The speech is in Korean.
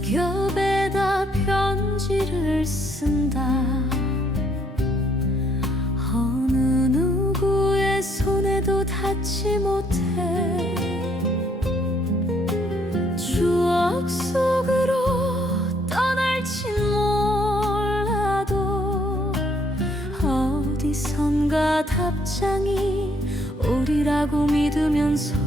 낙엽에다 편지를 쓴다. 어느 누구의 손에도 닿지 못해 추억 속으로 떠날진 몰라도 어디선가 답장이 오리라고 믿으면서